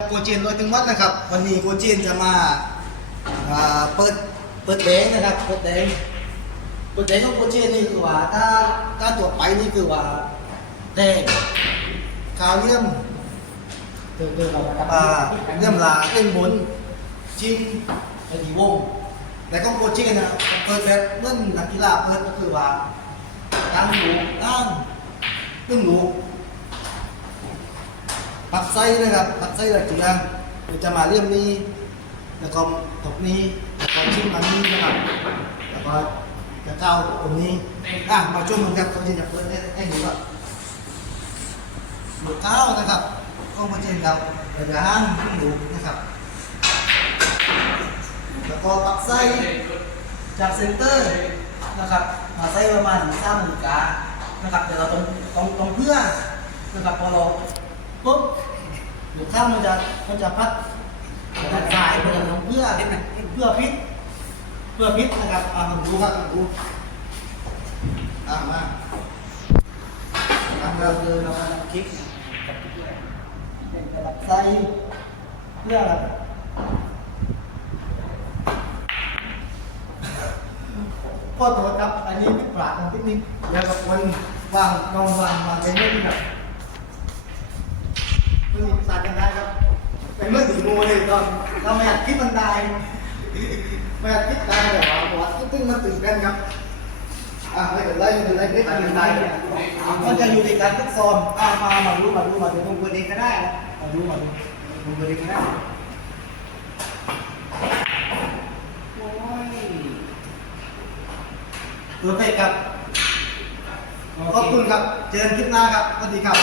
โกเจนโดยถึงวัดนะครับ วันนี้โกเจนจะมาอ่าเปิดเปิดแดงนะครับเปิดแดงเปิดแดงของโกเจนนี่คือว่าถ้าถ้าตัวไปนี่คือว่าแดงขาวเลี่ยม từ từ là อ่าเลี่ยมลาเล่นบนจิ้มไอ้ดีวงแต่ของโกเจนนะเปิดแบบเล่นนักกีฬาเปิดก็คือว่าตั้งหลูตั้งตึ้งหลู ปักไส้นะครับปักไส้ระเจียงเดี๋ยวจะมาเลี่ยมนี้ แล้วก็ตกนี้แล้วก็ชิ้นอันนี้นะครับแล้วก็จะเข้าตรงนี้อะมาช่วยมึงครับเขาจะเปิดให้ให้ดูว่าหลุดเท้าวนะครับก็มาเช่นเราระยะห่างขึ้นดูนะครับ แล้วก็ปักไส้จากเซ็นเตอร์นะครับมาไส้ประมาณสามนาฬิกานะครับเดี๋ยวเราตรงตรงตรงเพื่อนะครับพอเรา ปุ๊บหลุดข้างมันจะมันจะพัดด้านซ้ายมันจะลงเพื่อเพื่อพิษเพื่อพิษนะครับอ่ามดูครับมดูอ่ามาอ่าเราเดินเราคลิกเป็นกระดับไส้เพื่ออะไรก็โทษครับ อันนี้พิปราดของเทคนิคเดี๋ยวกับคนวางลองวางวางไปเรื่อยๆครับ มันมีภาษากันได้ครับ เป็นเมื่อถึงโมเลยตอนเราไม่อยากคิดมันได้ไม่อยากคิดได้แต่ว่าหัวตึ้งมันตื่นกันครับอะไม่เป็นไรไม่เป็นไรคิดมันได้มันจะอยู่ในการทดสอบอะมามาดูมาดูมาดูตรงตัวเองก็ได้มาดูมาดูตรงตัวเองก็ได้โอ้ยตัวเพชรครับขอบคุณครับ เจอกันคลิปหน้าครับสวัสดีครับ